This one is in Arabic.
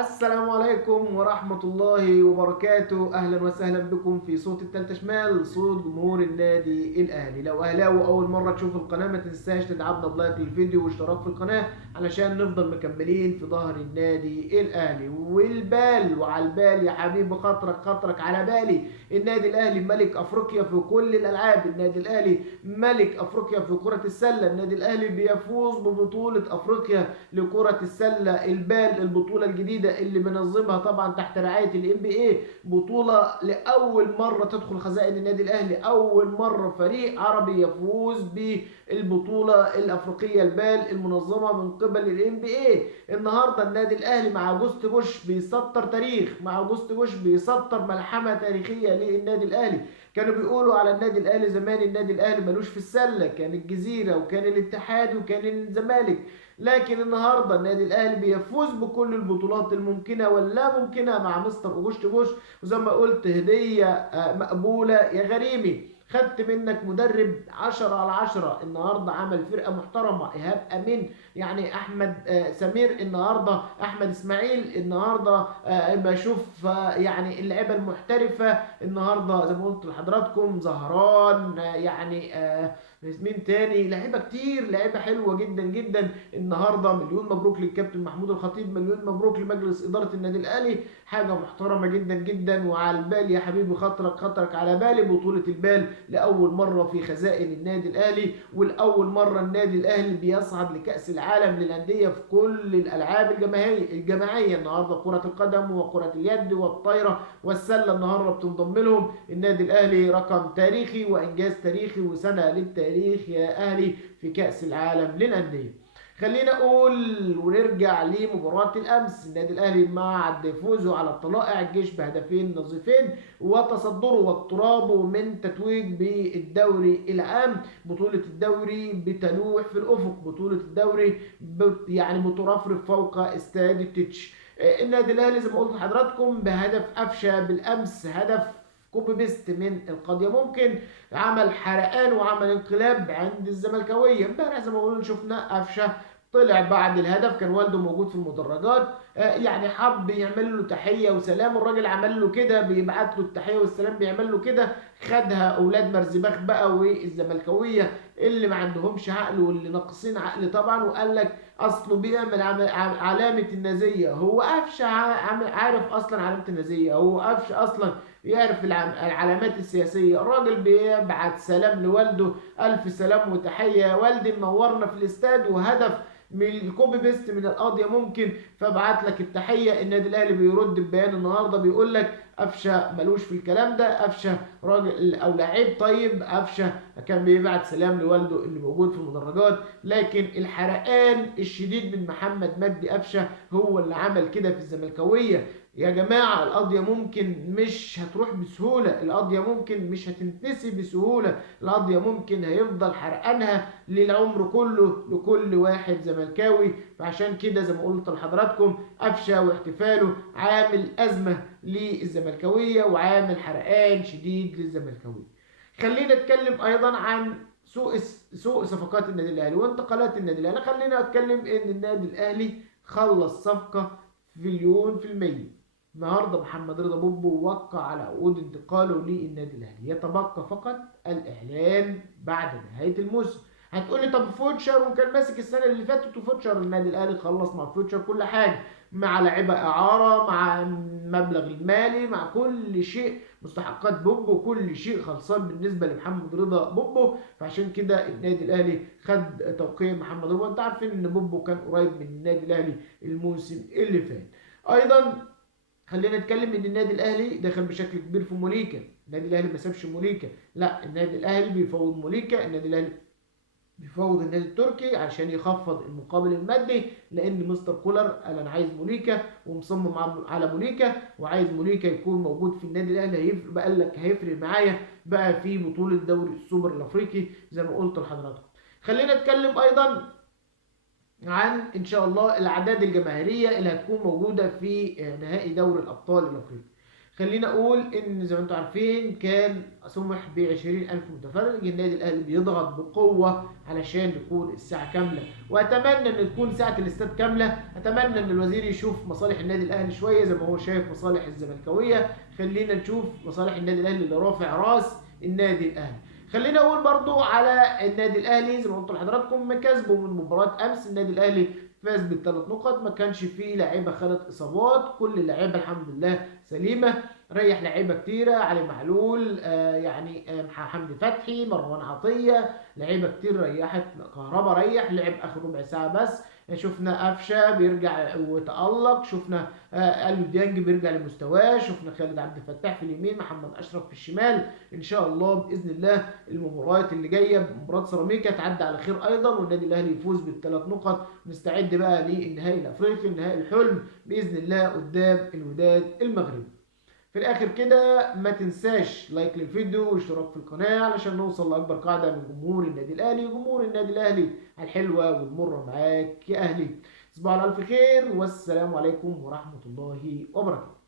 السلام عليكم ورحمة الله وبركاته. أهلا وسهلا بكم في صوت التالتة شمال، صوت جمهور النادي الأهلي. لو أهلاوي أول مرة تشوف القناة ما تنساش تدعمنا بلايك للفيديو واشتراك في القناة علشان نفضل مكملين في ظهر النادي الأهلي. والبال وعلى البال يا حبيبي، خطرك على بالي. النادي الأهلي ملك أفريقيا في كل الألعاب، النادي الأهلي ملك أفريقيا في كرة السلة، النادي الأهلي بيفوز ببطولة أفريقيا لكرة السلة. البال البطولة الجديدة اللي بنظمها طبعا تحت رعاية NBA، بطولة لأول مرة تدخل خزائن النادي الأهلي، أول مرة فريق عربي يفوز بالبطولة الأفريقية البال المنظمة من قبل NBA. النهاردة النادي الأهلي مع جوست بوش بيسطر تاريخ، مع جوست بوش بيسطر ملحمة تاريخية للنادي الأهلي. كانوا بيقولوا على النادي الأهلي زمان النادي الأهلي ملوش في السلة، كان الجزيرة وكان الاتحاد وكان الزمالك. لكن النهارده النادي الاهلي بيفوز بكل البطولات الممكنه واللا ممكنه مع مستر اوجوست بوش. وزي ما قلت هديه مقبوله يا غريمي. خدت منك مدرب 10/10، النهارده عمل فرقه محترمه. ايهاب امين، يعني احمد سمير النهارده، احمد اسماعيل النهارده، بشوف يعني اللعيبه المحترفه النهارده زي ما قلت لحضراتكم، زهران يعني مين تاني، لعيبه كتير، لعيبه حلوه جدا جدا النهارده. مليون مبروك للكابتن محمود الخطيب، مليون مبروك لمجلس اداره النادي الاهلي. حاجه محترمه جدا جدا. وعلى البال يا حبيبي، خطرك على بالي، بطوله البال لاول مره في خزائن النادي الاهلي، ولاول مره النادي الاهلي بيصعد لكاس العالم للانديه في كل الالعاب الجماعيه. النهارده كره القدم وكره اليد والطايره والسله النهارده بتنضم لهم. النادي الاهلي رقم تاريخي وانجاز تاريخي وسنه للتاريخ يا اهلي في كاس العالم للانديه. خلينا اقول ونرجع لمباراة الامس، النادي الاهلي مع فوزه على طلائع الجيش بهدفين نظيفين وتصدره واقترابه من تتويج بالدوري العام. بطولة الدوري بتلوح في الافق، بطولة الدوري يعني بترفرف فوق استاد التتش. النادي الاهلي زي ما قلت لحضراتكم بهدف قفشه بالامس، هدف كوبي بيست من القضيه، ممكن عمل حرقان وعمل انقلاب عند الزملكاويه. امبارح زي ما بقولوا شفنا قفشه طلع بعد الهدف، كان والده موجود في المدرجات، يعني حب يعمل له تحيه وسلام، الراجل عمل له كده بيبعت له التحيه والسلام، بيعمل له كده. خدها اولاد مرزباخ بقى والزملكاويه اللي ما عندهمش عقل واللي ناقصين عقل طبعا، وقال لك اصله بيعمل علامه النازيه. هو قفشه عارف اصلا علامه النازيه؟ هو قفشه اصلا يعرف العلامات السياسيه؟ الراجل بيبعت سلام لوالده، الف سلام وتحيه يا والدي، منورنا في الاستاد، وهدف من الكوبي بيست من القاضيه ممكن، فابعت لك التحيه. النادي الاهلي بيرد ببيان النهارده بيقول لك قفشه ملوش في الكلام ده، قفشه راجل او لعيب طيب، قفشه كان بيبعت سلام لوالده اللي موجود في المدرجات. لكن الحرقان الشديد من محمد مجدي قفشه هو اللي عمل كده في الزملكاويه. يا جماعة القضية ممكن مش هتروح بسهولة، القضية ممكن مش هتنتسي بسهولة، القضية ممكن هيفضل حرقانها للعمر كله لكل واحد زملكاوي. فعشان كده زي ما قلت لحضراتكم قفشة واحتفاله عامل أزمة للزملكاوية وعامل حرقان شديد للزملكاوية. خلينا نتكلم أيضا عن سوء صفقات النادي الأهلي وانتقالات النادي الأهلي. خلينا أتكلم إن النادي الأهلي خلص صفقة مليون في المية. النهارده محمد رضا بوبو وقع على عقود انتقاله للنادي الاهلي، يتبقى فقط الاعلان بعد نهايه الموسم. هتقولي طب فوتشر وكان ماسك السنه اللي فاتت، وفوتشر النادي الاهلي خلص مع فوتشر كل حاجه، مع لعيبه اعاره، مع المبلغ المالي، مع كل شيء، مستحقات بوبو كل شيء خلصان بالنسبه لمحمد رضا بوبو. فعشان كده النادي الاهلي خد توقيع محمد رضا. انت عارفين ان بوبو كان قريب من النادي الاهلي الموسم اللي فات. ايضا خلينا نتكلم ان النادي الاهلي دخل بشكل كبير في موليكا. النادي الاهلي ما سابش موليكا، لا النادي الاهلي بيفوض موليكا، النادي الاهلي بيفوض النادي التركي عشان يخفض المقابل المادي، لان مستر كولر قال انا عايز موليكا ومصمم على موليكا، وعايز موليكا يكون موجود في النادي الاهلي. هيفرق بقى، قال لك هيفرق معايا بقى في بطوله دوري السوبر الافريقي زي ما قلت لحضراتكم. خلينا نتكلم ايضا عن ان شاء الله الاعداد الجماهيريه اللي هتكون موجوده في نهائي دوري الابطال الافريقي. خلينا اقول ان زي ما انتم عارفين كان سمح ب 20,000 متفرج. النادي الاهلي بيضغط بقوه علشان تكون الساعه كامله، واتمنى ان تكون ساعه الاستاد كامله. اتمنى ان الوزير يشوف مصالح النادي الاهلي شويه زي ما هو شايف مصالح الزملكاويه. خلينا نشوف مصالح النادي الاهلي اللي رافع راس النادي الاهلي. خلينا اقول برضو على النادي الاهلي زي ما قلت لحضراتكم مكاسبه من مباراه امس. النادي الاهلي فاز بالثلاث نقط، ما كانش فيه لعيبه خدت اصابات، كل اللعيبه الحمد لله سليمه. ريح لعيبه كتيره، علي معلول حمدي فتحي، مروان عطيه، لعيبه كتير ريحت. كهربا ريح لعب اخر ربع ساعه بس. شفنا قفشه بيرجع وتألق، شفنا اليو ديانج بيرجع لمستواه، شفنا خالد عبد الفتاح في اليمين، محمد اشرف في الشمال. ان شاء الله باذن الله المباريات اللي جايه مباراه سيراميكا تعدي على خير ايضا، والنادي الاهلي يفوز بالثلاث نقط. نستعد بقى للنهائي الافريقي، النهائي الحلم باذن الله قدام الوداد المغربي. في الاخر كده ما تنساش لايك للفيديو واشتراك في القناه علشان نوصل لاكبر قاعده من جمهور النادي الاهلي. جمهور النادي الاهلي الحلوه والمره معاك يا اهلي. تصبحوا على الف خير، والسلام عليكم ورحمه الله وبركاته.